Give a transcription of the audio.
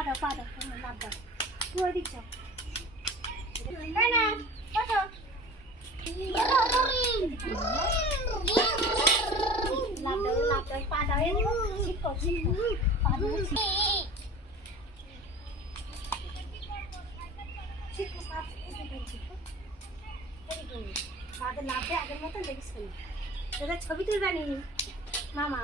পা দাও লাভ দাও তুই ওই দিক যাও না না ওঠো লাভ দাও পা দাও শিখো পা দাও শিখো পা লাভ আগের মতন দেখিস তোদের ছবি তুলবানি মামা